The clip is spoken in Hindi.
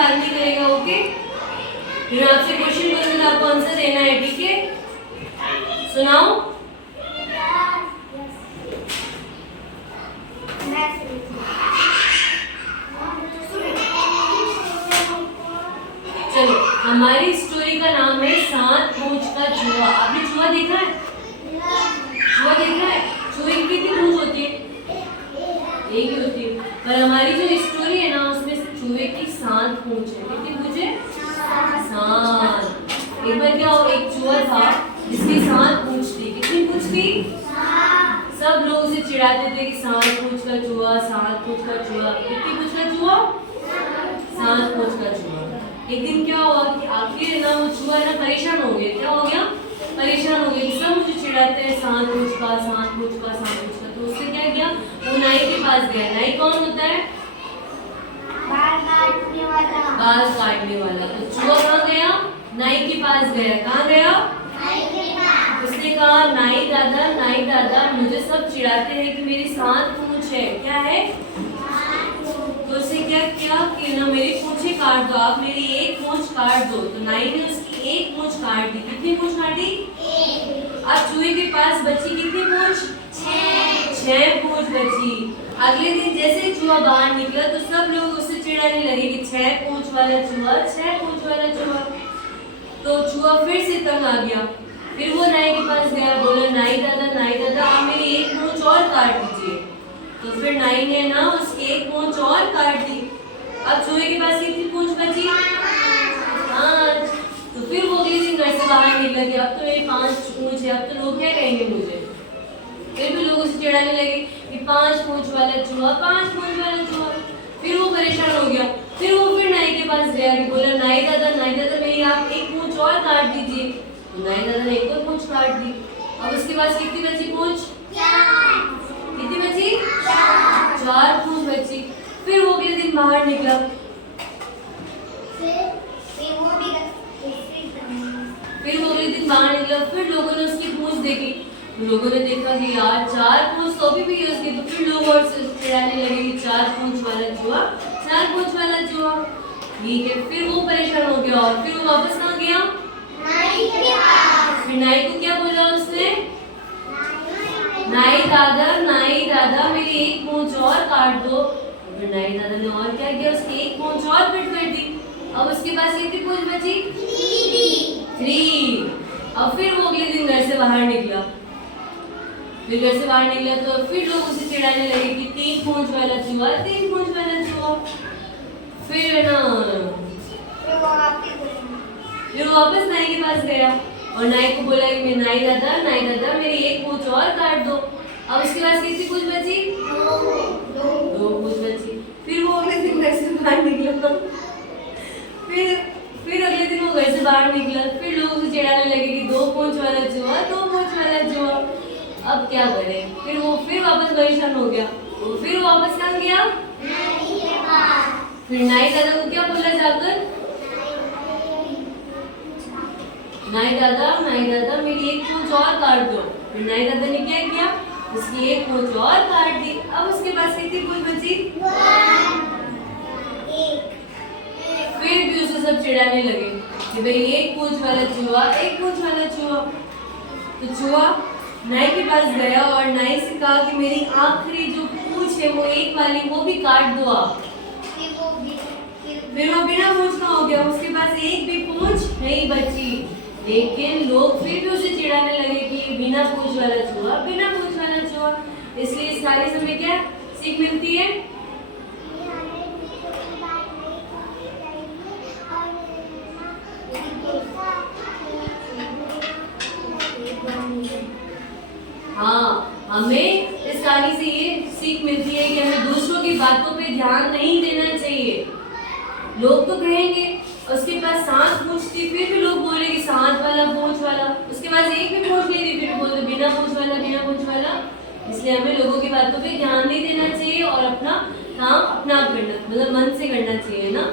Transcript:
बात नहीं करेगा, ओके। फिर आपसे क्वेश्चन करूंगी तो आपको आंसर देना है, ठीक है? सुनाओ। चलो, हमारी स्टोरी का नाम है 7 पूंछ का चूहा। आपने चूहा देखा है? चूहा देखा है? चूहे की कितनी पूंछ होती है? एक ही होती है। पर हमारी जो स्टोरी है ना, उसमें से चूहे की 7 पूंछ है। कितनी पूंछ है? 7। एक बार क्या हो, एक चूहा था जिसकी 7 पूंछ थी। कितनी पूंछ थी? सब लोग उसे चिढ़ाते थे कि 7 पूंछ का चूहा, 7 पूंछ का चूहा। कितनी पूंछ का चूहा? 7 पूंछ का चूहा। एक दिन क्या हुआ कि आखिर ना वो चूहा ना परेशान हो गया। क्या हो गया? परेशान हो गया कि सब मुझे चिढ़ाते हैं 7 पूंछ का, 7 पूंछ का, 7 पूंछ का। तो उससे क्या किया, वो नाई के पास गया। नाई कौन होता है? बाल काटने वाला। बाल काटने वाला। तो चूहा कहाँ गया? नाई के पास गया। कहाँ गया? नाई के पास। उसने कहा, नाई दादा मुझे सब चिढ़ाते हैं कि मेरी 7 पूंछ है। क्या है? तो उसने क्या किया कि ना मेरी पूंछें काट दो, आप मेरी एक पूंछ काट दो। तो नाई ने उसकी एक पूंछ काट दी। कितनी पूंछ काटी? एक। अब चूहे के पास बची कितनी पूंछ? 6 पूंछ बची। अगले दिन जैसे चूहा बाहर निकला तो सब लोग उससे चिढ़ाने लगे कि 6 पूंछ वाला चूहा, 6 पूंछ वाला चूहा। तो चूहा फिर से तंग आ गया। फिर वो नाई के पास गया, बोला, नाई दादा आप मेरी एक पूंछ और काट दीजिए। तो फिर नाई ने ना उसकी एक पूंछ और काट दी। अब चूहे के पास कितनी पूंछ बची? 5। तो फिर वो अगले दिन घर से बाहर निकला कि अब तो मेरी 5 पूंछ है, अब तो लोग क्या कहेंगे मुझे। फिर भी लोग उसे चिढ़ाने लगे कि 5 पूंछ वाला चूहा, 5 पूंछ वाला चूहा। फिर वो परेशान हो गया। फिर वो फिर नाई के पास गया कि बोला, नाई दादा मेरी आप एक पूंछ और काट दीजिए। तो नाई दादा ने एक और पूंछ काट दी। अब उसके पास कितनी बची पूंछ? 4। कितनी बची? 4 पूंछ बची। फिर वो अगले दिन बाहर निकला। फिर लोगों ने उसकी पूंछ देखी। लोगों ने देखा कि यार 4 पूंछ तो अभी भी है उसकी। तो फिर लोग और चिढ़ाने लगे कि 4 पूंछ वाला चूहा, 4 पूंछ वाला चूहा। ठीक है, फिर वो परेशान हो गया और फिर वो वापस कहाँ गया? नाई के पास। फिर नाई को क्या बोला उसने? नाई दादा मेरी एक पूंछ और काट दो। फिर नाई दादा ने और क्या किया, उसकी एक पूंछ और फिट कर दी। अब उसके पास कितनी पूंछ बची? 3। अब फिर वो अगले दिन घर से बाहर निकला। तो फिर लोग उसे चिढ़ाने लगे कि 3 पूंछ वाला चूहा, 3 पूंछ वाला चूहा। फिर वो वापस नाई के पास गया और नाई को बोला कि नाई दादा मेरी एक पूंछ और काट दो। अब उसके पास कितनी पूंछ बची? 2 पूंछ बची। फिर वो अगले दिन घर से बाहर निकला। फिर अगले दिन वो घर से बाहर निकला। फिर लोग उसे चिढ़ाने लगे कि 2 पूंछ वाला चूहा, 2 पूंछ वाला चूहा। अब क्या करे? फिर वापस परेशान हो गया। फिर वापस कहाँ गया? नाई के पास। फिर नाई दादा को क्या बोला जाकर? नाई दादा मेरी एक पूंछ और काट दो। फिर नाई दादा ने क्या किया, उसकी एक पूंछ और काट दी। अब उसके पास कितनी पूंछ बची? 1। फिर भी उसे सब चिढ़ाने लगे कि भाई एक पूंछ वाला चूहा, एक पूंछ वाला चूहा। तो चूहा नाई के पास गया और नाई से कहा कि मेरी आखिरी जो पूंछ है वो एक वाली, वो भी काट दो आप। फिर वो बिना पूंछ का हो गया, उसके पास एक भी पूंछ नहीं बची। लेकिन लोग फिर भी उसे चिढ़ाने लगे कि बिना पूंछ वाला चूहा, बिना पूंछ वाला चूहा। इसलिए इस कहानी से हमें क्या सीख मिलती है? हाँ, हमें इस कहानी से ये सीख मिलती है कि हमें दूसरों की बातों पे ध्यान नहीं देना चाहिए। लोग तो कहेंगे उसके पास 7 पूंछ थी, फिर भी लोग बोले कि 7 वाला पूंछ वाला। उसके पास एक भी पूंछ नहीं थी, फिर बोलते बिना पूंछ वाला, बिना पूंछ वाला। इसलिए हमें लोगों की बातों पे ध्यान नहीं देना चाहिए और अपना काम अपना करना, मतलब मन से करना चाहिए ना।